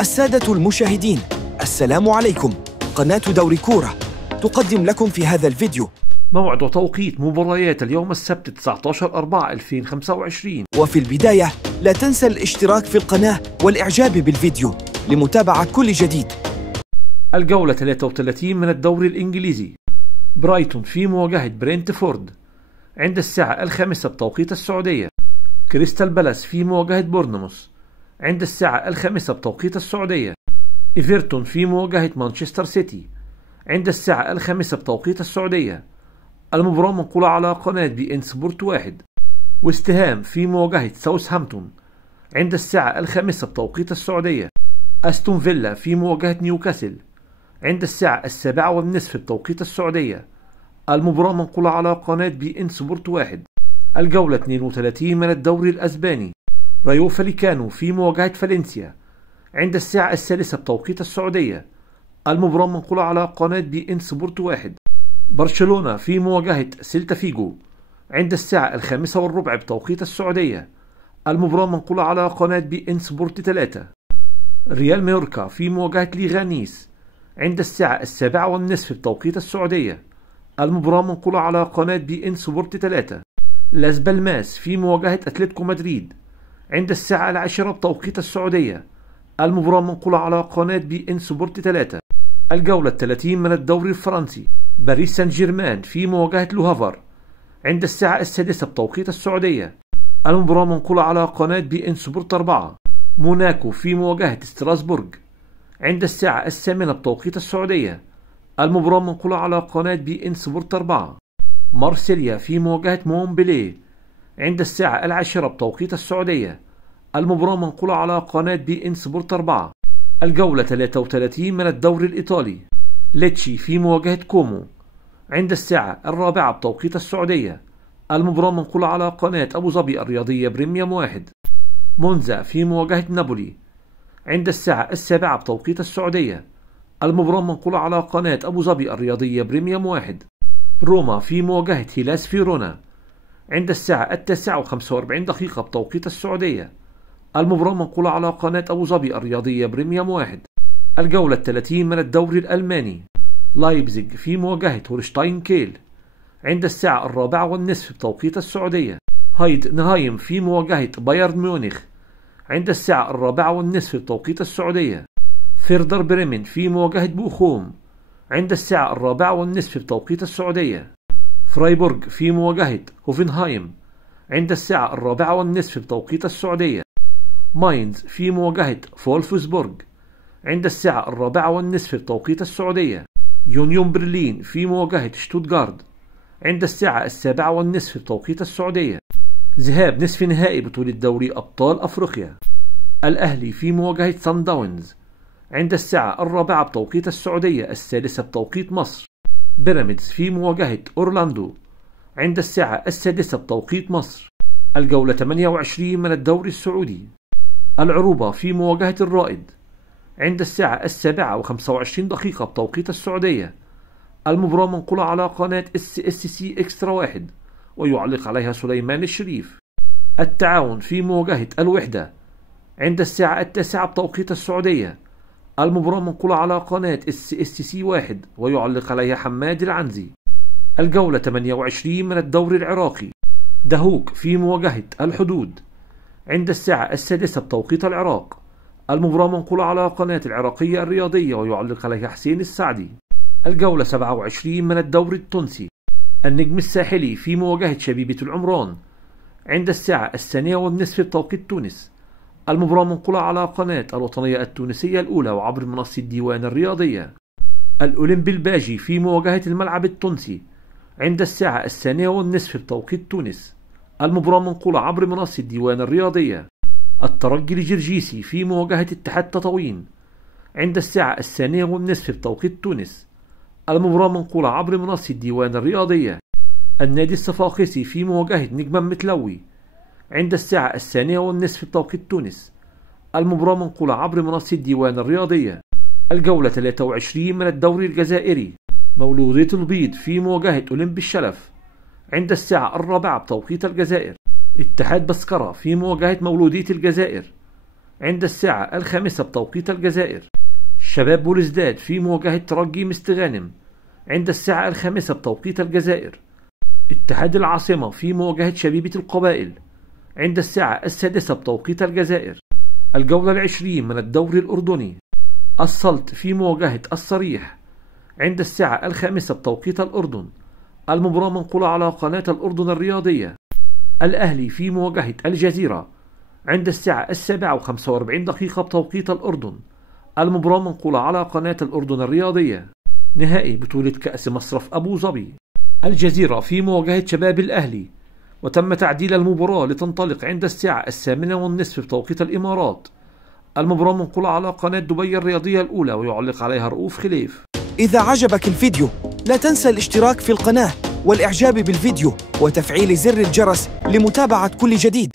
السادة المشاهدين، السلام عليكم. قناة دوري كورة تقدم لكم في هذا الفيديو موعد وتوقيت مباريات اليوم السبت 19/4/2025. وفي البداية لا تنسى الاشتراك في القناة والإعجاب بالفيديو لمتابعة كل جديد. الجولة 33 من الدوري الإنجليزي. برايتون في مواجهة برينتفورد عند الساعة 5 بتوقيت السعودية. كريستال بالاس في مواجهة بورنموث عند الساعة 5 بتوقيت السعودية. إيفرتون في مواجهة مانشستر سيتي عند الساعة 5 بتوقيت السعودية. المباراة منقولة على قناة بي إن سبورت 1. وستهام في مواجهة ساوثهامبتون عند الساعة 5 بتوقيت السعودية. أستون فيلا في مواجهة نيوكاسل عند الساعة 7:30 بتوقيت السعودية. المباراة منقولة على قناة بي إن سبورت 1. الجولة 32 من الدوري الأسباني. رايو فاليكانو في مواجهة فالنسيا عند الساعة 3 بتوقيت السعودية. المباراة منقولة على قناة بي إن سبورت 1. برشلونة في مواجهة سيلتا فيجو عند الساعة 5:15 بتوقيت السعودية. المباراة منقولة على قناة بي إن سبورت 3. ريال مايوركا في مواجهة ليغانيس عند الساعة 7:30 بتوقيت السعودية. المباراة منقولة على قناة بي إن سبورت 3. لاس بالماس في مواجهة أتلتيكو مدريد عند الساعة 10 بتوقيت السعودية. المباراة منقولة على قناة بي إن سبورت 3. الجولة 30 من الدوري الفرنسي. باريس سان جيرمان في مواجهة لوهافر عند الساعة 6 بتوقيت السعودية. المباراة منقولة على قناة بي إن سبورت 4. موناكو في مواجهة ستراسبورغ عند الساعة 8 بتوقيت السعودية. المباراة منقولة على قناة بي إن سبورت 4. مارسيليا في مواجهة مونبليه عند الساعة 10 بتوقيت السعودية. المباراة منقولة على قناة بي إن سبورت 4. الجولة 33 من الدوري الإيطالي. ليتشي في مواجهة كومو عند الساعة 4 بتوقيت السعودية. المباراة منقولة على قناة أبو ظبي الرياضية بريميوم 1. مونزا في مواجهة نابولي عند الساعة 7 بتوقيت السعودية. المباراة منقولة على قناة أبو ظبي الرياضية بريميوم 1. روما في مواجهة هيلاس فيرونا عند الساعة 9:45 بتوقيت السعودية. المباراة منقولة على قناة أبو ظبي الرياضية بريميوم 1. الجولة 30 من الدوري الألماني. لايبزيج في مواجهة هولشتاين كيل عند الساعة 4:30 بتوقيت السعودية. هايدنهايم في مواجهة بايرن ميونخ عند الساعة 4:30 بتوقيت السعودية. فيردر بريمن في مواجهة بوخوم عند الساعة 4:30 بتوقيت السعودية. فرايبورغ في مواجهة هوفنهايم عند الساعة 4:30 بتوقيت السعودية. ماينز في مواجهة فولفسبورغ عند الساعة 4:30 بتوقيت السعودية. يونيون برلين في مواجهة شتوتغارت عند الساعة 7:30 بتوقيت السعودية. ذهاب نصف نهائي بطولة دوري أبطال أفريقيا. الأهلي في مواجهة سان داونز عند الساعة 4 بتوقيت السعودية 6 بتوقيت مصر. بيراميدز في مواجهة أورلاندو عند الساعة 6 بتوقيت مصر. الجولة 28 من الدوري السعودي. العروبة في مواجهة الرائد عند الساعة 7:25 بتوقيت السعودية. المباراة منقولة على قناة SSC إكسترا 1 ويعلق عليها سليمان الشريف. التعاون في مواجهة الوحدة عند الساعة 9 بتوقيت السعودية. المباراة منقولة على قناة SSC 1 ويعلق عليها حماد العنزي. الجولة 28 من الدوري العراقي. دهوك في مواجهة الحدود عند الساعة 6 بتوقيت العراق. المباراة منقولة على قناة العراقية الرياضية ويعلق عليها حسين السعدي. الجولة 27 من الدوري التونسي. النجم الساحلي في مواجهة شبيبة العمران عند الساعة 2:30 بتوقيت تونس. المباراة منقولة على قناة الوطنية التونسية الأولى وعبر منصة الديوان الرياضية. الأولمبي الباجي في مواجهة الملعب التونسي عند الساعة 2:30 بتوقيت تونس. المباراة منقولة عبر منصة الديوان الرياضية. الترجي الجرجيسي في مواجهة اتحاد تطاوين عند الساعة 2:30 بتوقيت تونس. المباراة منقولة عبر منصة الديوان الرياضية. النادي الصفاقسي في مواجهة نجم متلوي عند الساعة 2:30 بتوقيت تونس. المباراة منقولة عبر منصة الديوان الرياضية. الجولة 23 من الدوري الجزائري. مولودية البيض في مواجهة أولمبي الشلف عند الساعة 4 بتوقيت الجزائر. اتحاد بسكرة في مواجهة مولودية الجزائر عند الساعة 5 بتوقيت الجزائر. شباب بولزداد في مواجهة ترجي مستغانم عند الساعة 5 بتوقيت الجزائر. اتحاد العاصمة في مواجهة شبيبة القبائل عند الساعة 6 بتوقيت الجزائر. الجولة 20 من الدوري الأردني. السلط في مواجهة الصريح عند الساعة 5 بتوقيت الأردن. المباراة منقولة على قناة الأردن الرياضية. الأهلي في مواجهة الجزيرة عند الساعة 7:45 بتوقيت الأردن. المباراة منقولة على قناة الأردن الرياضية. نهائي بطولة كأس مصرف أبو ظبي. الجزيرة في مواجهة شباب الأهلي، وتم تعديل المباراة لتنطلق عند الساعة 8:30 بتوقيت الإمارات. المباراة منقولة على قناة دبي الرياضية الأولى، ويعلق عليها رؤوف خليف. إذا عجبك الفيديو لا تنسى الاشتراك في القناة والإعجاب بالفيديو وتفعيل زر الجرس لمتابعة كل جديد.